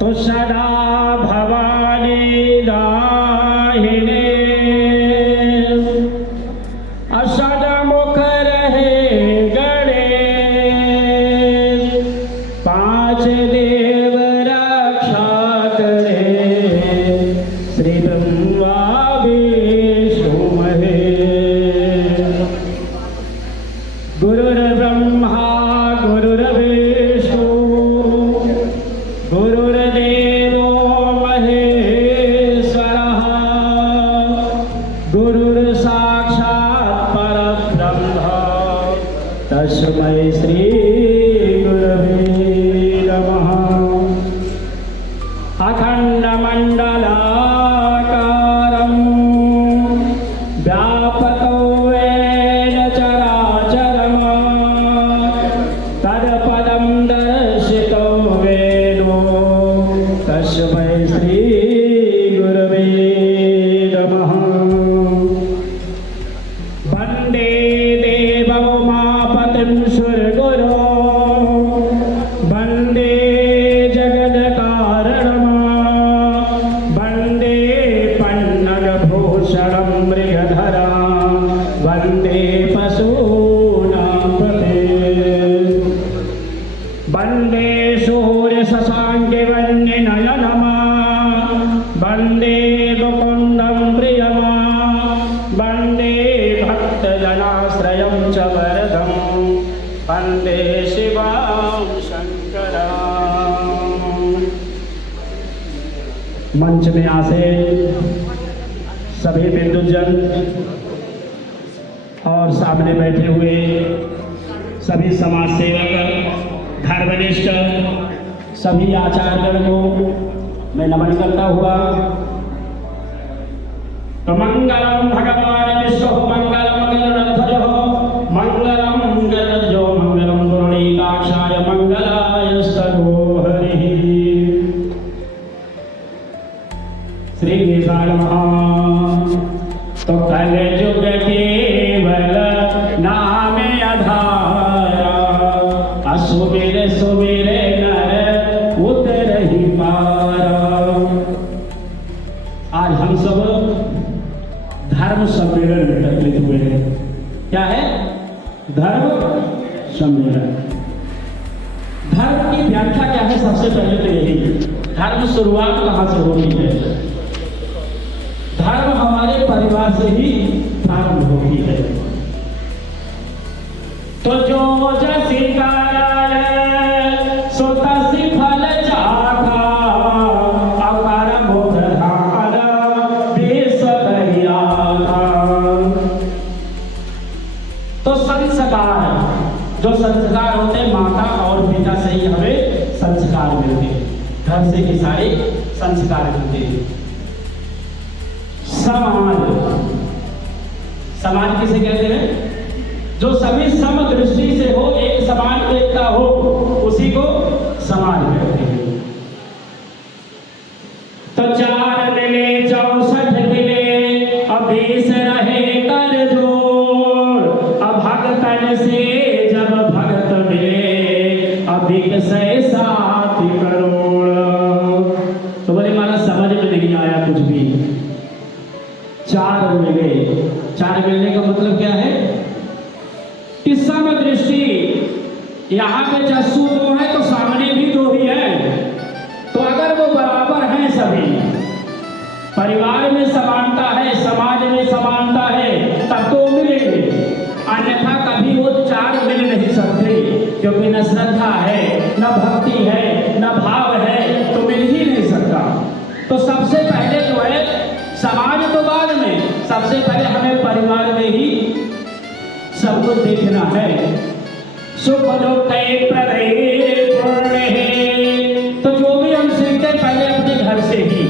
तो सदा भवानी दाहिने असद मुख रहे गणेश, पांच देव रक्षा करे श्री ब्रह्मा विष्णु महेश। गुरुर्ब्रह्मा गुरुर्विष्णु गुरुर्देवो महेश्वरः, गुरुर्साक्षात् परब्रह्म तस्मै श्री गुरवे नमः। अखण्डमण्डलाकारं व्यापकं येन चराचरं तत्पदं दर्शितं येनो तस्मै श्री गुरवे नमः। वन्दे देवोमापतिं सुरगुरो, वन्दे जगत्कारणं, वन्दे पन्नगभूषणं मृगधरं, वन्दे पशूनां पते, वन्दे सूर्यशशाङ्कवन्यनयनं, वन्दे मुकुन्दं प्रियं, वन्दे भक्तजनाश्रयं च वरदं, वन्दे शिवं शङ्करम्। मंच में आसे सभी बिंदुजन और सामने बैठे हुए सभी समाज सेवक, धर्मनिष्ठ सभी आचार्यगण को मैं नमन करता हुआ। तो मंगलम भगवान विष्णु मंगलम गरुड़ध्वज मंगलम गरुड़ध्वजो मंगलम पुंडरीकाक्षाय मंगलाय सरोहरि। श्री गणेशाय नमः। तो कल युग केवल नाम आधारा, असुबेर सुबेर नर उतरहि पारा। आज हम सब धर्म सम्मेलन में एकत्रित हुए हैं। क्या है? धर्म सम्मेलन। धर्म की व्याख्या क्या है? सबसे पहले तो यही, धर्म शुरुआत कहाँ से होती है? धर्म हमारे परिवार से ही प्रारंभ होती है। तो जो जसी कराय सो तसी फल चाखा, अकार मोहधान विष बहियाखा। तो संस्कार, जो संस्कार होते हैं माता और पिता से ही हमें संस्कार मिलते हैं, घर से ही सारे संस्कार मिलते हैं। समाज, समाज किसे कहते हैं? जो सभी समदृष्टि से हो, एक समान एकता हो, उसी को समाज कहते हैं। तो 4 मिले 64 मिले, अब 20 रहे कर जोड़, अब भगतन से जब भगत मिले, अब 107 करोड़। तो बोले महाराज समझ में नहीं आया कुछ भी। 4 मिले, 4 मिलने का मतलब क्या है? कि समदृष्टि, यहाँ पे जस्सू 2 है तो सामने भी 2 ही है। तो अगर वो बराबर हैं सभी, परिवार में समानता है, समाज में समानता है, तब तो मिलेंगे। अन्यथा कभी वो 4 मिल नहीं सकते, क्योंकि न श्रद्धा है, न भक्ति है, न भाव है, तो मिल ही नहीं सकता। तो सबसे पहले जो है, समाज तो बाद में, सबसे पहले हमें परिवार में ही सब कुछ देखना है। सुख दुख प्रदे पूर्ण है। तो जो भी हम सीखते पहले अपने घर से ही,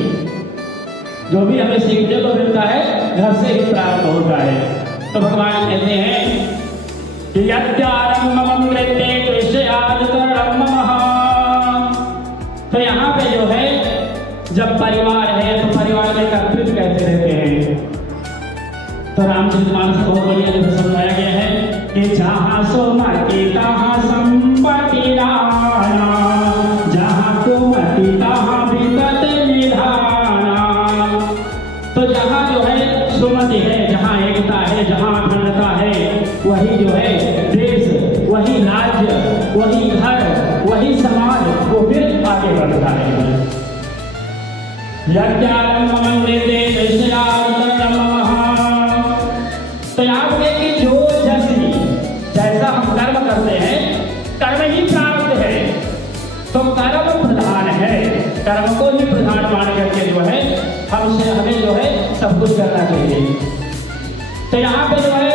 जो भी हमें सीखने को मिलता है घर से ही प्राप्त होता है। तो भगवान कहते हैं कि यद्यारम्भं कृते कृष्यादितरं मम। तो यहाँ पे जो है, जब परिवार है तो परिवार में कर्तृत्व कहते रहते हैं। तो रामचरितमानस को बढ़िया जो समझाया गया है कि जहाँ सुमति तहाँ संपत्ति राना, जहाँ कुमति तहाँ वही घर, वही समाज, वो फिर आगे बढ़ता है। तो आप देखिए जो जैसा हम कर्म करते हैं, कर्म ही प्राप्त है, तो कर्म प्रधान है, कर्म को ही प्रधान मान करके जो है हमें जो है सब कुछ करना चाहिए। तो यहाँ पे जो है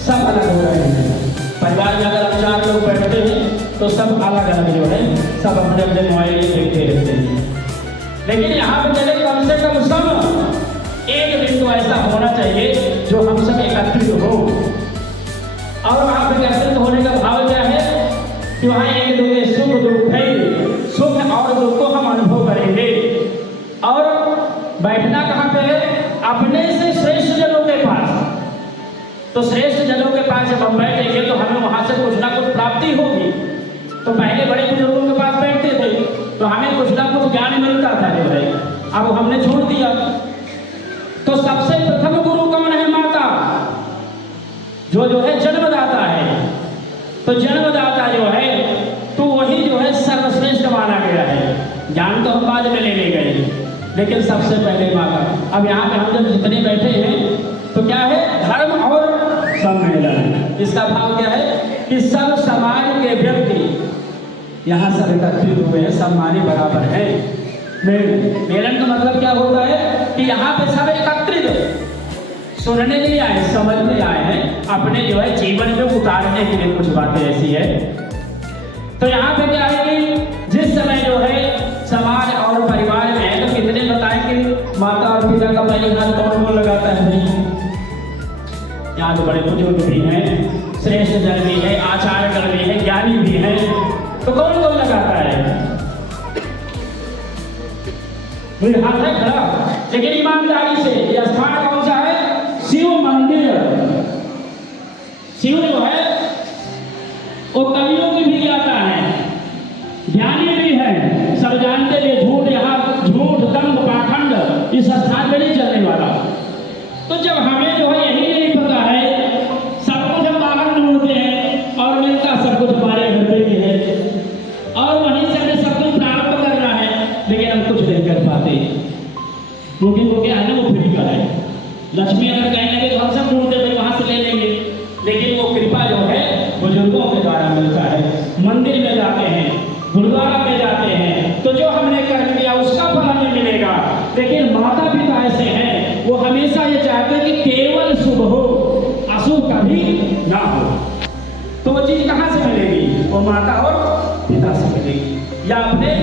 सब अलग हो रहे हैं। परिवार में अगर हम 4 लोग बैठते हैं तो सब अलग अलग जो है सब अपने अपने मोबाइल देखते रहते हैं, लेकिन यहाँ पे चले कम से कम सब एक दिन तो ऐसा होना चाहिए जो हम सब एकत्रित हो। और वहाँ पे एकत्रित होने का भाव क्या है कि वहाँ एक दूसरे सुख दुख है, सुख और दुख को हम अनुभव करेंगे। और बैठना कहाँ पे है? अपने से श्रेष्ठ जनों के पास। तो श्रेष्ठ जनों के पास जब हम बैठेंगे तो हमें वहाँ से कुछ ना कुछ प्राप्ति होगी। तो पहले बड़े बुजुर्गों के पास बैठते थे तो हमें कुछ ना कुछ ज्ञान मिलता था, जो है अब हमने छोड़ दिया। तो सबसे प्रथम गुरु कौन है? माता, जो है जन्मदाता है। तो जन्मदाता जो है तो वही जो है सर्वश्रेष्ठ माना गया है। ज्ञान तो हम बाद में लेने गए, लेकिन सबसे पहले माता। अब यहाँ पे हम जब जितने बैठे हैं तो क्या है? धर्म और सम्मेलन। इसका भाव क्या है कि सब समाज के व्यक्ति यहाँ सब एकत्रित हुए हैं, सब माने बराबर है। मेलन का मतलब क्या होता है कि यहाँ पे सब एकत्रित सुनने लिए आए, समझने आए हैं, अपने जो है जीवन में उतारने के लिए कुछ बातें ऐसी है। तो यहाँ पे क्या है कि जिस समय जो है समाज और परिवार में है तो कितने बताएं कि माता और पिता का पहले हाथ कौन लगाता है भाई? यहाँ तो बड़े बुजुर्ग भी हैं, श्रेष्ठ जन भी है, आचार्यगण भी है, ज्ञानी भी है, तो कौन लगाता है? मेरे हाथ है खड़ा, लेकिन ईमानदारी से। यह स्थान कौन सा है? शिव मंदिर। शिव जो है वो कवियों की भी ज्ञाता है, ज्ञानी भी है, सब जानते हैं। झूठ यहाँ झूठ दंभ पाखंड इस स्थान में नहीं चलने वाला। तो जब हमें जो है यही नहीं पता है, सब कुछ हम बाहर ढूंढते हैं और मिलता सब कुछ हमारे घर पे भी है और वहीं से हमें सब कुछ प्राप्त करना है, लेकिन हम कुछ नहीं कर पाते क्योंकि वो क्या है ना, वो फ्री का है। लक्ष्मी अगर कहीं लगे तो हम सब ढूंढते थे वहां से ले लेंगे, लेकिन वो कृपा जो है बुजुर्गों के द्वारा मिलता है। मंदिर में जाते हैं, गुरुद्वारा में जाते हैं, तो जो हमने कर दिया उसका फल हमें मिलेगा। लेकिन माता पिता ऐसे हैं, वो हमेशा ये चाहते हैं कि केवल शुभ हो, अशुभ कभी ना हो। तो वो चीज कहाँ से मिलेगी? वो माता और पिता से मिलेगी, या अपने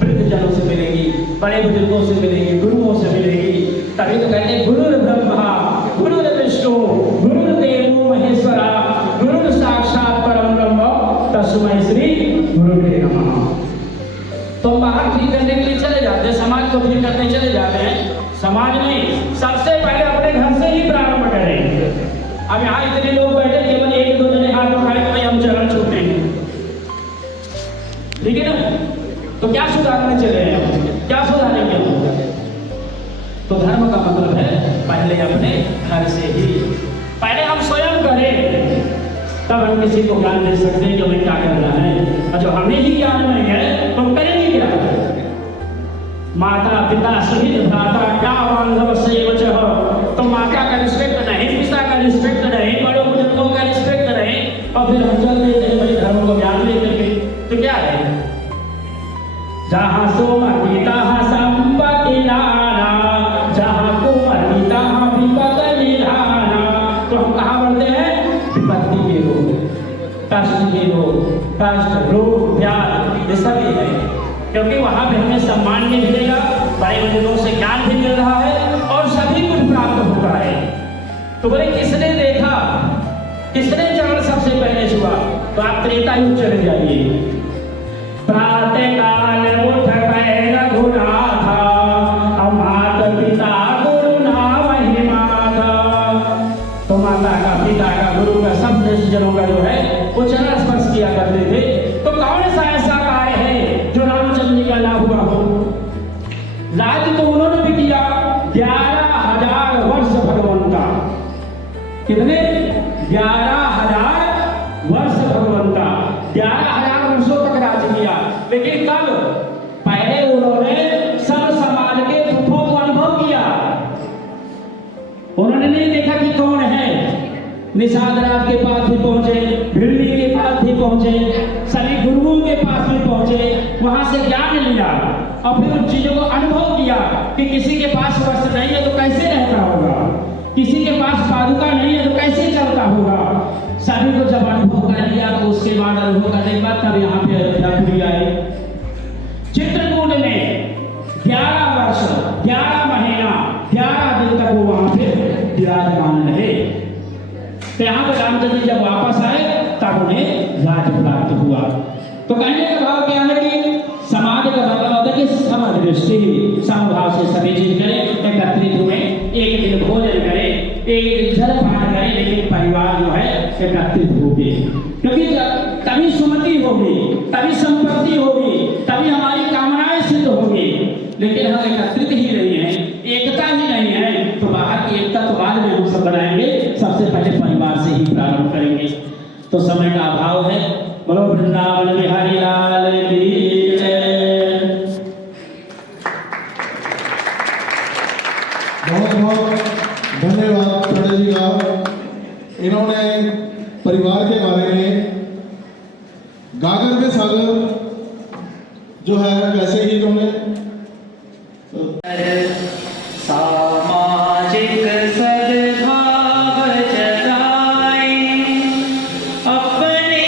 वृद्धजनों से मिलेगी, बड़े बुजुर्गों से मिलेगी, गुरुओं से मिलेगी। तभी तो कहते हैं गुरुर ब्रह्मा गुरुर विष्णु गुरुर्देवो महेश्वरा गुरुर साक्षात परम ब्रह्म तस्मै श्री गुरुवे नमः। तो बाहर ठीक करने के लिए चले जाते हैं, समाज को ठीक करने चले जाते हैं। समाज नहीं, सबसे पहले अपने घर से ही प्रारंभ करें। अब यहाँ इतने लोग बैठे, केवल 1-2 जने हाथ उठाए तो भाई हम चरण छूटे हैं, ठीक है ना? तो क्या सुधारने चले हैं? क्या सुधारेंगे हम? तो धर्म का मतलब है पहले अपने घर से ही, पहले हम स्वयं करें, तब हम किसी को ज्ञान दे सकते हैं कि हमें क्या करना है। और जो हमें ही ज्ञान नहीं है तो हम करेंगे क्या? माता पिता सहित भ्राता क्या बांधव सेवच, तो माता का रिस्पेक्ट नहीं, पिता का रिस्पेक्ट नहीं, बड़े बुजुर्गों का रिस्पेक्ट नहीं, और फिर हम चल देते हैं भाई धर्म को ज्ञान देते हैं, तो क्या है? जहाँ सुमतिता संपत्ति नाना, जहाँ कुमतिता विपत्ति निधाना। तो हम कहाँ बढ़ते हैं? विपत्ति के रोग, कष्ट के रोग, कष्ट रोग व्याध ये सभी है, क्योंकि वहाँ पे हमें सम्मान भी मिलेगा, बड़े बुजुर्गों से ज्ञान भी मिल रहा है और सभी कुछ प्राप्त होता है। तो बोले किसने देखा, किसने चरण सबसे पहले छुआ? तो आप त्रेता युग चले जाइए। प्रातः काल उठ गए रघुनाथ, माता पिता गुरु नाम ही माता। तो माता का, पिता का, गुरु का, सब जनों का जो है वो चरण स्पर्श किया करते थे। तो कौन सा ऐसा कार्य है जो रामचंद्र जी का लाभ हुआ हो? राज्य तो उन्होंने भी किया 11,000 वर्ष भगवान का। कितने? 11,000 वर्ष भगवान का। 11,000 वर्षों तक राज किया। लेकिन कब? पहले उन्होंने सब समाज के दुखों को अनुभव किया। उन्होंने नहीं देखा कि कौन है, निषाद राज के पास भी पहुंचे, भिल्ली के पास भी पहुंचे, सभी गुरुओं के पास भी पहुंचे, वहां से ज्ञान लिया और फिर उन चीजों को अनुभव किया कि किसी के पास वस्त्र नहीं है तो कैसे रहता होगा, किसी के पास पादुका नहीं है तो कैसे चलता होगा। सभी को जब अनुभव कर लिया तो उसके बाद अनुभव करने के बाद तब यहाँ पे अयोध्यापुरी आए। चित्रकूट में 11 वर्ष 11 महीना 11 दिन तक वो वहां पे विराजमान रहे। तो यहाँ पे रामचंद्र जी जब वापस आए तब उन्हें राज प्राप्त हुआ। तो कहने का भाव क्या है कि समाज का मतलब होता है कि समदृष्टि समभाव से सभी चीज करें, एकत्रित हुए, एक दिन भोजन करें, एक दिन जलपान करें, लेकिन परिवार जो है एकत्रित होगी, क्योंकि तभी सुमति होगी, तभी संपत्ति होगी, तभी हमारी कामनाएं सिद्ध होगी। लेकिन हम एकत्रित ही नहीं है, एकता ही नहीं है, तो बाहर की एकता तो बाद में हम सब बनाएंगे, सबसे पहले परिवार से ही प्रारंभ करेंगे। तो समय का अभाव है। बोलो वृंदावन बिहारी लाल की जय। बहुत बहुत धन्यवाद पंडित जी का। इन्होंने परिवार के बारे में गागर में सागर जो है वैसे ही इन्होंने सामाजिक सद्भाव जगाए, अपने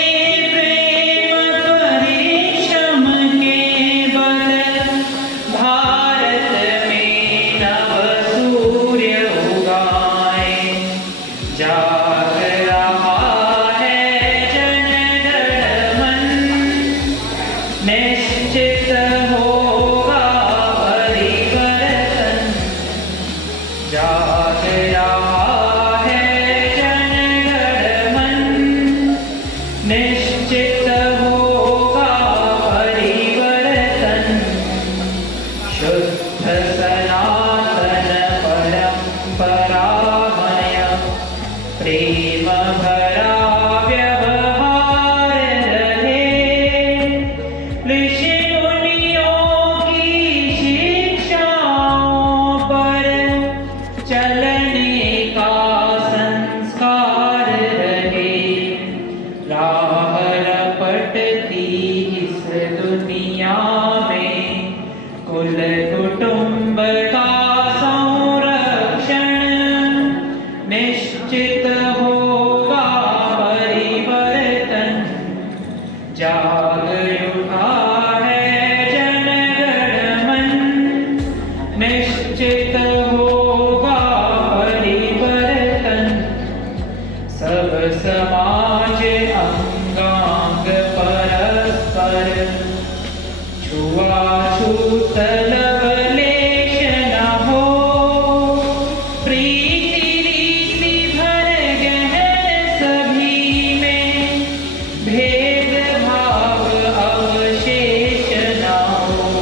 प्रेम परिश्रम के बल भारत में नव सूर्य उगाए। जाग रहा है जन गण मन, निश्चित होगा परिवर्तन। जाग रहा है जन गण मन, निश्चित होगा परिवर्तन। शुद्ध सनातन परंपरामय, प्रेम भरा व्यवहार रहे। ऋषि मुनियों की शिक्षाओं पर चलने का संस्कार रहे। राह रपटती इस दुनिया में कुल कुटुंब का संरक्षण। निश्चित होगा परिवर्तन। जाग उठा है जन गण मन, निश्चित होगा परिवर्तन। सब समाज अंगांग परस्पर, छुआछूत लवलेश न हो। प्रीति रीति भर गहन सभी में, भेदभाव अवशेष न हो।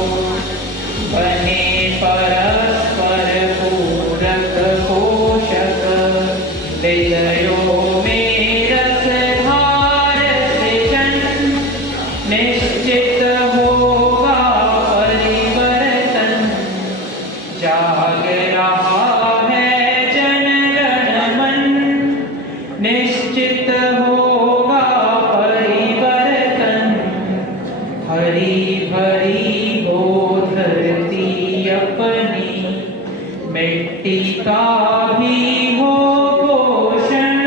बने परस्पर पूरक पोषक, हृदयों में रसधार सृजन। निश्चित होगा परिवर्तन। जाग रहा है जन गण मन, निश्चित होगा परिवर्तन। हरी भरी हो धरती अपनी, मिट्टी का भी हो पोषण।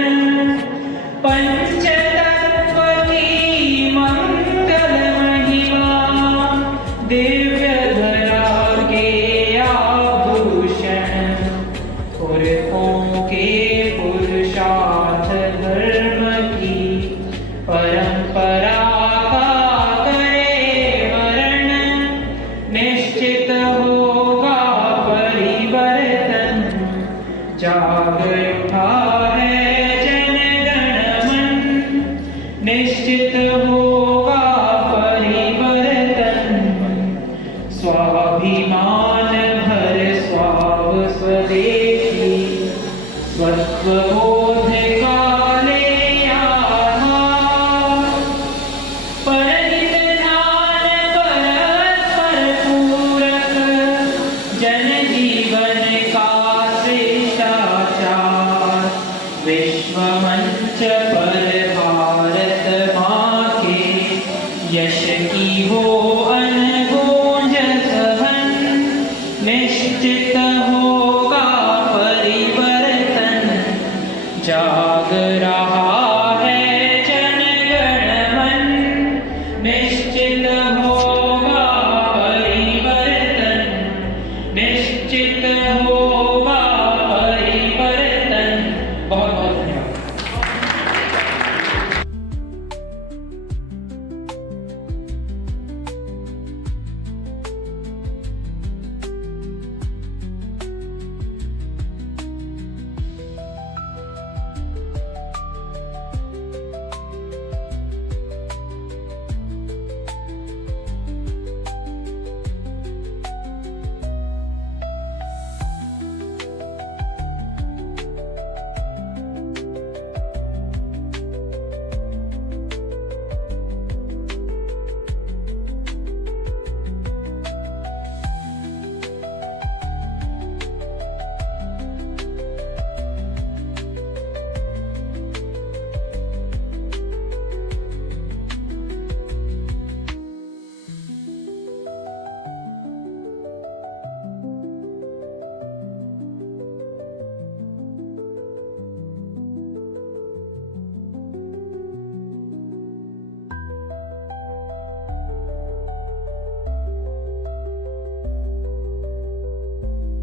पंचतत्व की मंगल महिमा, दिव्य धरा के आभूषण। पुरखों के पुरुषार्थ धर्म की, परंपरा का करे वर्ण। निश्चित होगा परिवर्तन। यश की हो